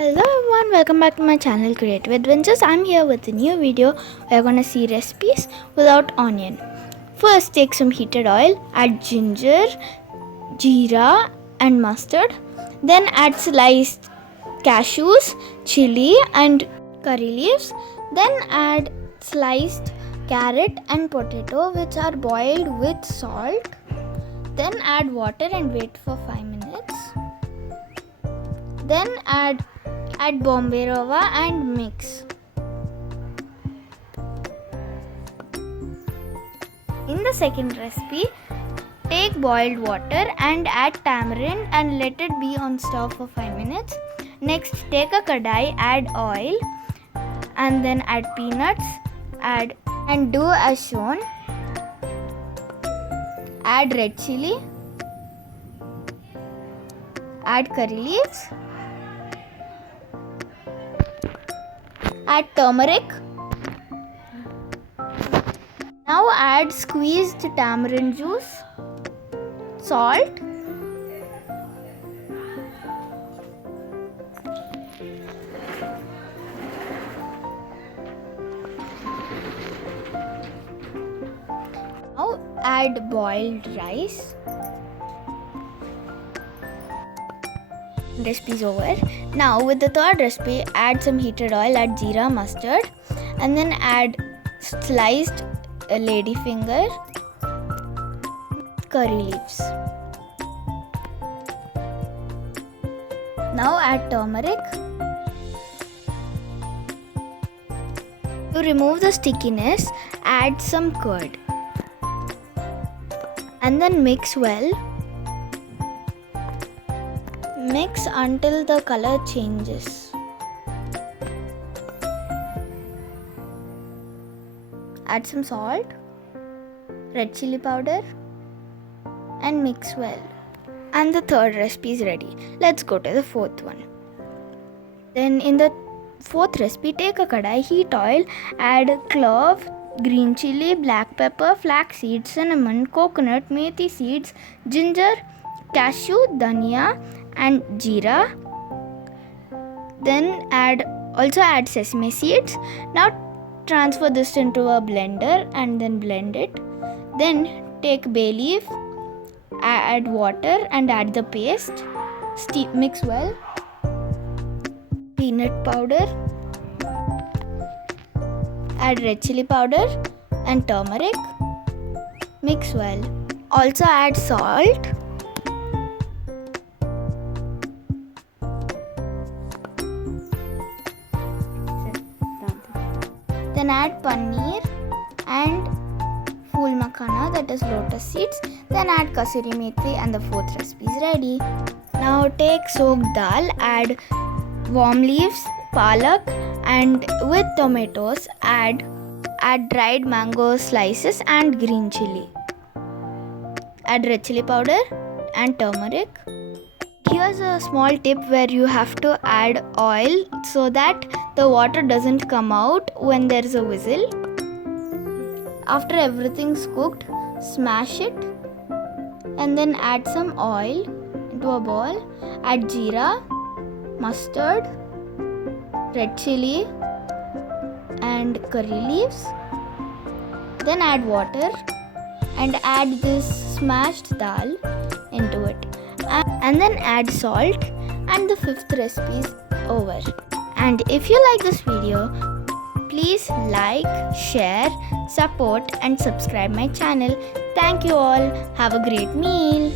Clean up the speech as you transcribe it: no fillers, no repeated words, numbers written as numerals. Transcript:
Hello everyone, welcome back to my channel Creative Adventures. I'm here with a new video. We're gonna see recipes without onion. First, take some heated oil, add ginger, jeera and mustard. Then add sliced cashews, chili and curry leaves. Then add sliced carrot and potato which are boiled with salt. Then add water and wait for 5 minutes. Then add Bombay Rava and mix. In the second recipe, take boiled water and add tamarind and let it be on stove for 5 minutes. Next, take a kadai, add oil and then add peanuts, and do as shown. Add red chili, add curry leaves, add turmeric. Now add squeezed tamarind juice, salt, now add boiled rice. Recipe is over. Now with the third recipe, add some heated oil, add jeera, mustard, and then add sliced lady finger, curry leaves. Now add turmeric. To remove the stickiness, add some curd and then mix well. Mix until the color changes. Add some salt, red chili powder and mix well. And the third recipe is ready. Let's go to the fourth one. Then in the fourth recipe, take a kadai, heat oil, add clove, green chili, black pepper, flax seeds, cinnamon, coconut, methi seeds, ginger, cashew, dhania and jeera. Then also add sesame seeds. Now transfer this into a blender and then blend it. Then take bay leaf, add water and add the paste. Mix well. Peanut powder, add red chili powder and turmeric. Mix well. Also add salt. Then add paneer and phool makhana, that is lotus seeds. Then add kasuri methi and the fourth recipe is ready. Now take soaked dal, add warm leaves, palak and with tomatoes add dried mango slices and green chili. Add red chili powder and turmeric. Here's a small tip where you have to add oil so that the water doesn't come out when there is a whistle. After everything's cooked, smash it and then add some oil into a bowl. Add jeera, mustard, red chili and curry leaves. Then add water and add this smashed dal into it. And then add salt, and the fifth recipe is over. And if you like this video, please like, share, support and subscribe my channel. Thank you all. Have a great meal.